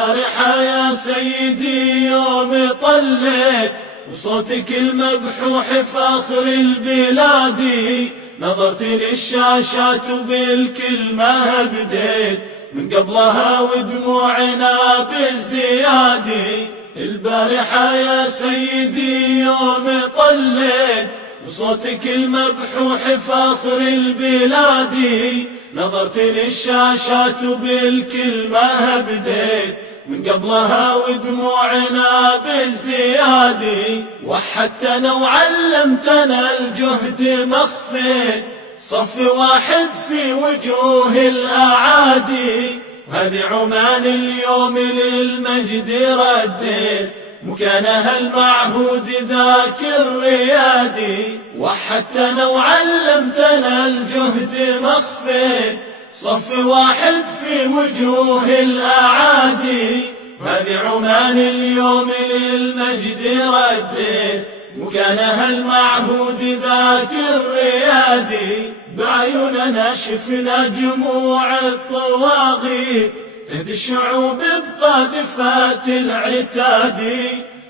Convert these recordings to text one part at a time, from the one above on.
البارحة يا سيدي يوم طليت وصوتك المبحوح فاخر البلاد، نظرت للشاشات وبالكلمة بديت من قبلها ودموعنا بازديادي. البارحة يا سيدي يوم طليت وصوتك المبحوح فاخر البلاد، نظرت للشاشات وبالكلمة بديت من قبلها ودموعنا بازديادي. وحدتنا وعلمتنا الجهد ما خفيت، صف واحد في وجوه الأعادي. هذه عمان اليوم للمجد رديت مكانها المعهود ذاك الريادي. وحدتنا وعلمتنا الجهد ما خفيت، صف واحد في وجوه الأعادي. هذه عمان اليوم للمجد رديت مكانها المعهود ذاك الريادي. بعيوننا شفنا جموع الطواغيت تهدي الشعوب بقاذفات العتاد،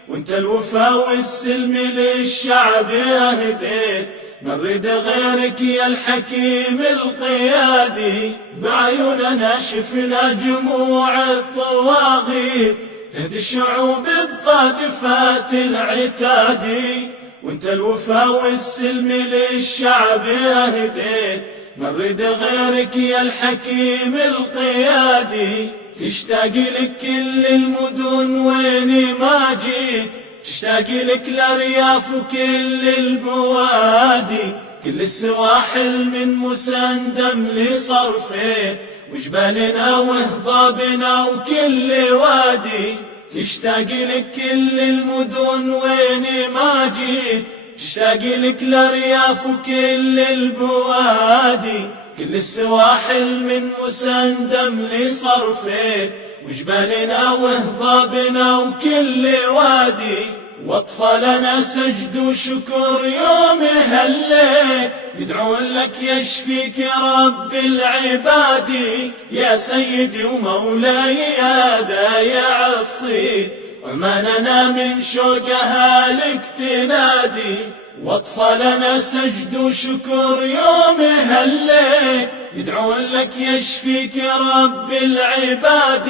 وانت الوفا والسلم للشعب اهديت، ما نريد غيرك يا الحكيم القيادي. بعيوننا شفنا جموع الطواغيت تهدي الشعوب بقاذفات العتاد، وانت الوفا والسلم للشعب اهديت، ما نريد غيرك يا الحكيم القيادي. تشتاق لك كل المدن وين ما جيت، تشتاق لك الأرياف وكل البوادي، كل السواحل من مسندم لصرفين وجبالنا وهضابنا وكل وادي. تشتاق لك كل المدن وين ما جيت، تشتاق لك الأرياف وكل البوادي، كل السواحل من مسندم لصرفين وجبالنا وهضابنا وكل وادي. واطفالنا سجد وشكر يوم هليت يدعون لك يشفيك رب العباد. يا سيدي ومولاي يا دايع الصيد، عماننا من شوقها لك تنادي. واطفالنا سجد وشكر يوم هليت يدعون لك يشفيك رب العباد.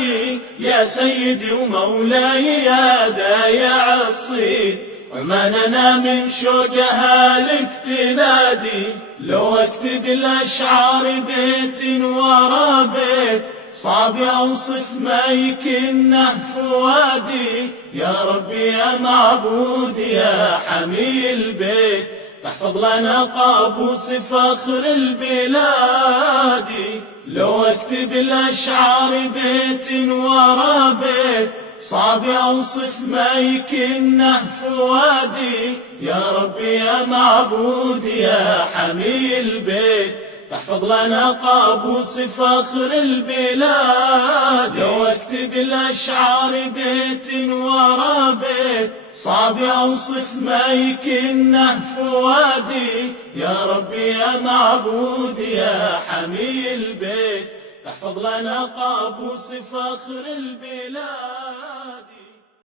يا سيدي ومولاي يا دايع الصيد، عماننا من شوقها لك تنادي. لو اكتب الاشعار بيت ورا بيت صعب اوصف ما يكنه فؤادي. يا ربي يا معبود يا حمي البيت، تحفظ لنا قابوس فخر البلاد. لو اكتب الاشعار بيت ورا بيت صعب اوصف ما يكنه فؤادي. يا ربي يا معبود يا حمي البيت، تحفظ لنا قابوس فخر البلاد. لو اكتب الاشعار بيت ورا بيت صعب اوصف ما يكنه فؤادي. يا ربي يا معبود يا حمي البيت، تحفظ لنا قابوس فخر البلاد.